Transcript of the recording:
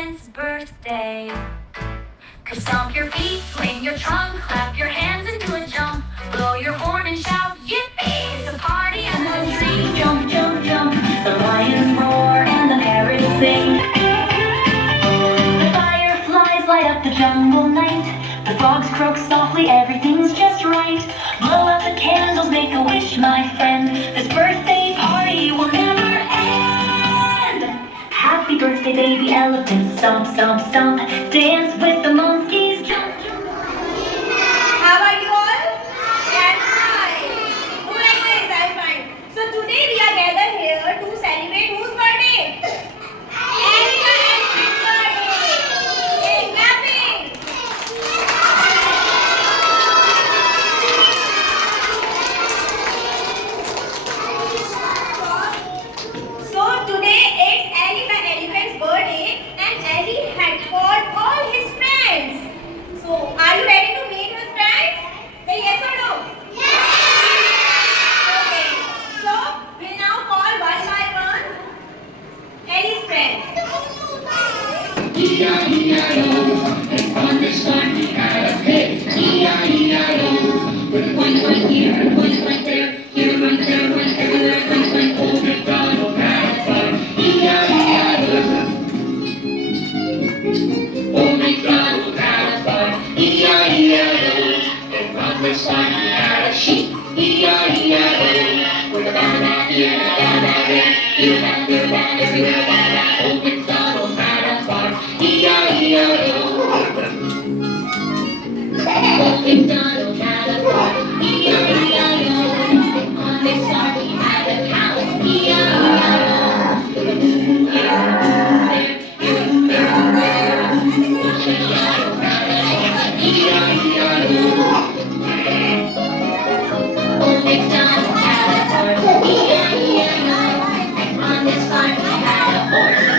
elephant's birthday. Stomp your feet, swing your trunk, clap your hands and do a jump. Blow your horn and shout, yippee! It's a party in the tree. Jump, jump, jump, the lions roar and the parrots sing. The fireflies light up the jungle night. The frogs croak softly, everything's just right. Blow out the candles, make a wish, my friend. This birthday party will never end. Happy birthday, baby elephant, stomp, stomp, stomp. Dance with the monkeys, jump, jump. How are you all? I'm fine. Oh my goodness, I'm fine. So today we are gathered here to celebrate whose birthday? Elli and birthday. Hey, clapping. So today it's Elli the elephant's birthday and Elli had called all his friends. So are you ready to meet his friends? Say yes or no? Yes! Okay. So we'll now call one by one Elli's friends. E-I-E-I-O, and on this farm we had a pig. E-I-E-I-o, with one here and one there, here one there, one everywhere, one old MacDonald had a farm. E-I-E-I-o, old MacDonald had a farm. E-I-E-I-o, and on this farm we had a sheep. E-I-E-I-o, with a ba-ba here and a ba-ba there, here and there, ba everywhere, ba-ba. Old MacDonald had a farm. E-I-E-I-o. Old MacDonald had a farm. E-I-E-I-o. On this farm he had a cow. E-I-E-I-o. With a moo here, there, here, there, there. Old MacDonald had a farm. E-I-E-I-o. Old MacDonald had a farm. E-I-E-I-o. On this farm he had a horse.